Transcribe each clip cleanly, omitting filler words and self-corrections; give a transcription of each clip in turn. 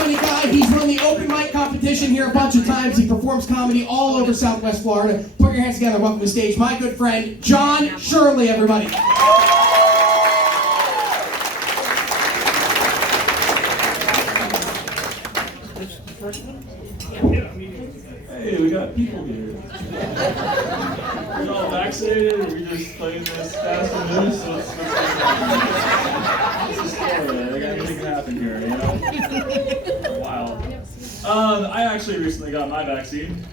funny guy. He's run the open mic competition here a bunch of times. He performs comedy all over Southwest Florida. Put your hands together and welcome to the stage my good friend, John Shirley, everybody. Hey, we got people here. We're all vaccinated, or we just playing this fast and loose? What's the story? Like, anything can happen here, you know? Wild. I actually recently got my vaccine.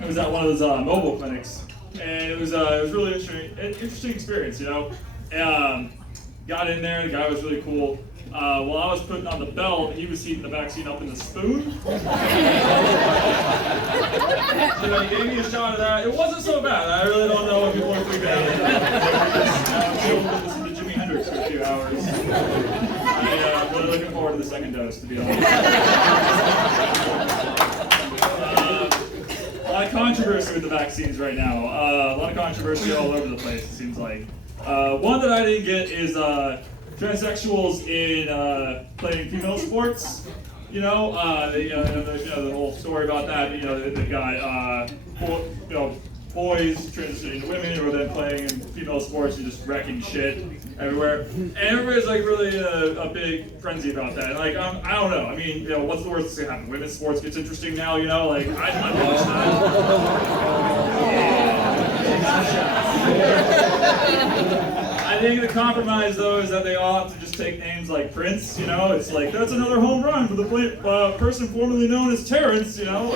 I was at one of those mobile clinics, and it was really interesting experience, you know? Got in there, the guy was really cool. While I was putting on the belt, he was heating the vaccine up in the spoon. So he gave me a shot of that. It wasn't so bad. I really don't know if people are freaking out. I was able to listen to Jimi Hendrix for a few hours. I'm really looking forward to the second dose, to be honest. A lot of controversy with the vaccines right now. A lot of controversy all over the place, it seems like. One that I didn't get is transsexuals in playing female sports. You know, the whole story about that. You know, the guy, boys transitioning to women, or then playing in female sports and just wrecking shit everywhere. And everybody's like really in a big frenzy about that. And, like, I don't know. I mean, you know, what's the worst that's gonna happen? Women's sports gets interesting now. You know, like I'm watching that. I think the compromise, though, is that they all have to just take names like Prince, you know? It's like, that's another home run for the person formerly known as Terrence, you know?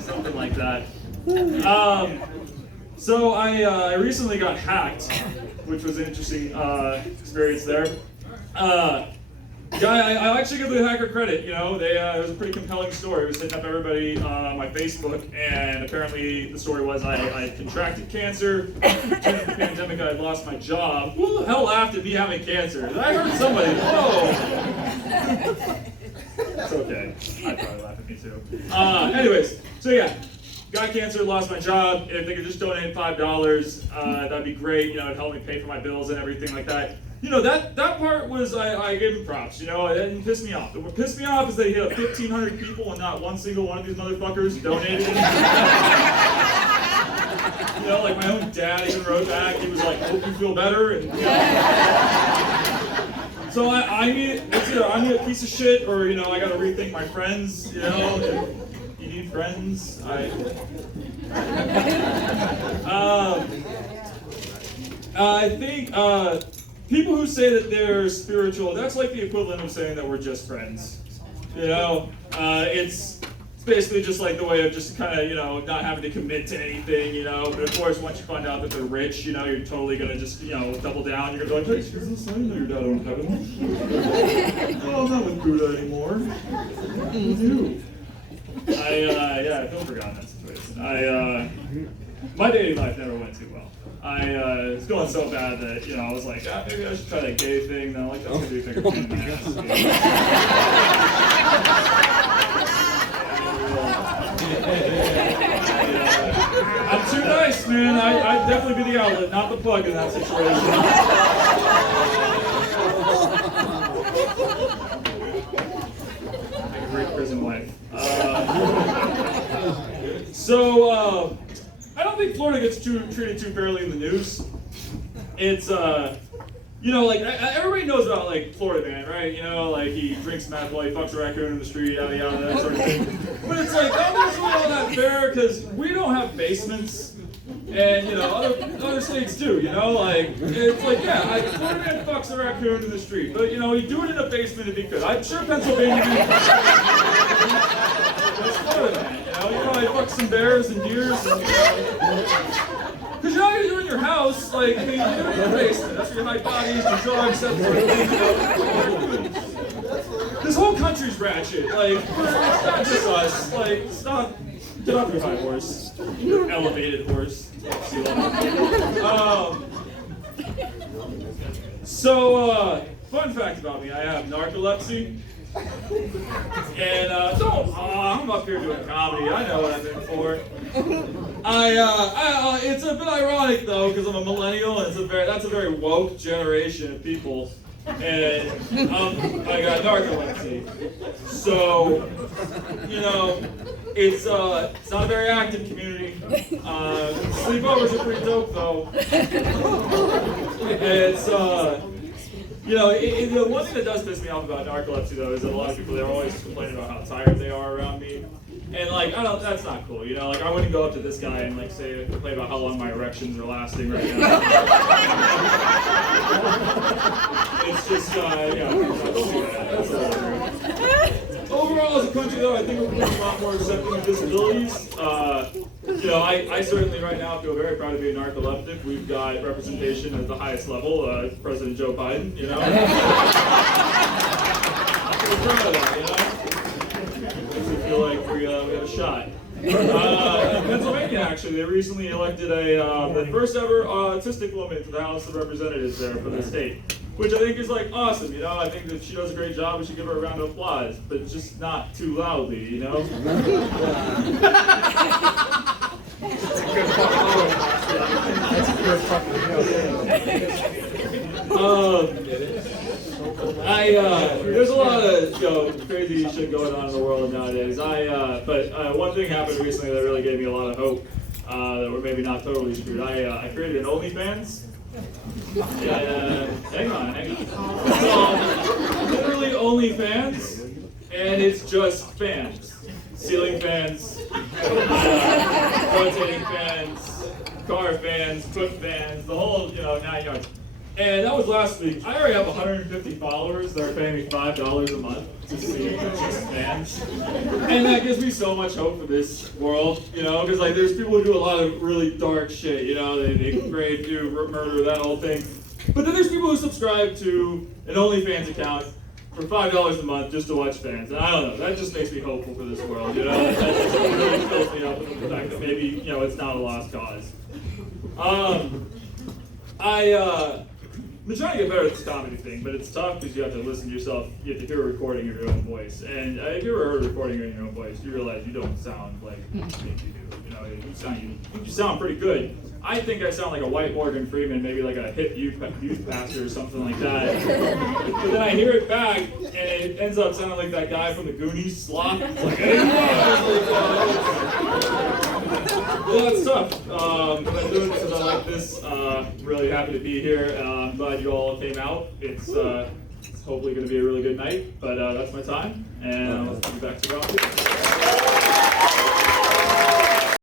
Something like that. So I recently got hacked, which was an interesting experience there. I actually give the hacker credit, you know, it was a pretty compelling story. It was hitting up everybody on my Facebook, and apparently the story was I had contracted cancer. During the pandemic, I had lost my job. Who the hell laughed at me having cancer? I heard somebody, whoa! It's okay, I'd probably laugh at me too. Anyways, so yeah, got cancer, lost my job. If they could just donate $5, that'd be great. You know, it'd help me pay for my bills and everything like that. You know, that part was, I gave them props, you know, it didn't piss me off. What pissed me off is they hit 1,500 people and not one single one of these motherfuckers donated. You know, like my own dad even wrote back, he was like, hope you feel better, and you know. So it's either I'm a piece of shit, or, you know, I gotta rethink my friends, you know, if you need friends, I think, people who say that they're spiritual, that's like the equivalent of saying that we're just friends. You know, it's basically just like the way of just kind of, you know, not having to commit to anything, you know. But of course, once you find out that they're rich, you know, you're totally gonna just, you know, double down. You're gonna be like, hey, excuse us, I didn't know your dad owned heaven. Well, I'm not with Buddha anymore. With you. I feel forgotten in that situation. My dating life never went too well. It's going so bad that, you know, I was like, maybe I should try that gay thing. Then I'm like, that's gonna be a bigger pain in my ass. I'm too nice, man. I'd definitely be the outlet, not the plug in that situation. Like a great prison life. I don't think Florida gets treated too fairly in the news. It's, you know, like, everybody knows about, like, Florida Man, right? You know, like, he drinks meth while he fucks a raccoon in the street, yada yada, that sort of thing. But it's like, that wasn't really all that fair, because we don't have basements, and, you know, other states do, you know? Like, it's like, yeah, like, Florida Man fucks a raccoon in the street, but, you know, he'd do it in a basement if he could. I'm sure Pennsylvania Man fucks It's Florida Man, you know? You probably fuck some bears and deers, and, you know... Because you're not going to do it in your house, like, I mean, you do it in your basement. That's where your hide bodies, your drugs, that sort of thing, you know? This whole country's ratchet. Like, it's not just us. Like, stop. Get off your high horse. Your elevated horse. Fun fact about me, I have narcolepsy. And I'm up here doing comedy. I know what I'm in for. It's a bit ironic though, because I'm a millennial, and that's a very woke generation of people. and I got narcolepsy. So, you know, it's not a very active community. Sleepovers are pretty dope though. It's you know, the one thing that does piss me off about narcolepsy though is that a lot of people, they're always complaining about how tired they are around me. And like, that's not cool, you know, like I wouldn't go up to this guy and like say, complain about how long my erections are lasting right now. It's just, yeah, don't do that. That's a little weird. Overall, as a country though, I think we're becoming a lot more accepting of disabilities. You know, I certainly right now feel very proud to be a narcoleptic. We've got representation at the highest level, President Joe Biden, you know. I'm pretty proud of that, you know. Makes me feel like we have a shot. In Pennsylvania, actually, they recently elected the first ever autistic woman to the House of Representatives there for the state, which I think is like awesome. You know, I think that she does a great job. We should give her a round of applause, but just not too loudly. You know. That's a good fucking there's a lot of crazy shit going on in the world nowadays. But one thing happened recently that really gave me a lot of hope that we're maybe not totally screwed. I created an OnlyFans. Yeah, hang on. It's literally OnlyFans, and it's just fans, ceiling fans, rotating fans, car fans, foot fans, the whole 9 yards. And that was last week. I already have 150 followers that are paying me $5 a month to see just fans. And that gives me so much hope for this world, you know, because like there's people who do a lot of really dark shit, you know, they rape, do murder, that whole thing. But then there's people who subscribe to an OnlyFans account for $5 a month just to watch fans. And I don't know, that just makes me hopeful for this world, you know. That just really fills me up with the fact that maybe, it's not a lost cause. I've been trying to get better at this comedy thing, but it's tough because you have to listen to yourself. You have to hear a recording of your own voice. And if you ever heard a recording of your own voice, you realize you don't sound like you think you do. You know, you sound pretty good. I think I sound like a white Morgan Freeman, maybe like a hip youth pastor or something like that. But then I hear it back, and it ends up sounding like that guy from the Goonies, Sloth. It's like, hey, well, that's tough. But I'm doing this because I like this. Really happy to be here. I'm glad you all came out. It's hopefully going to be a really good night. But that's my time, and I'll be back to round two.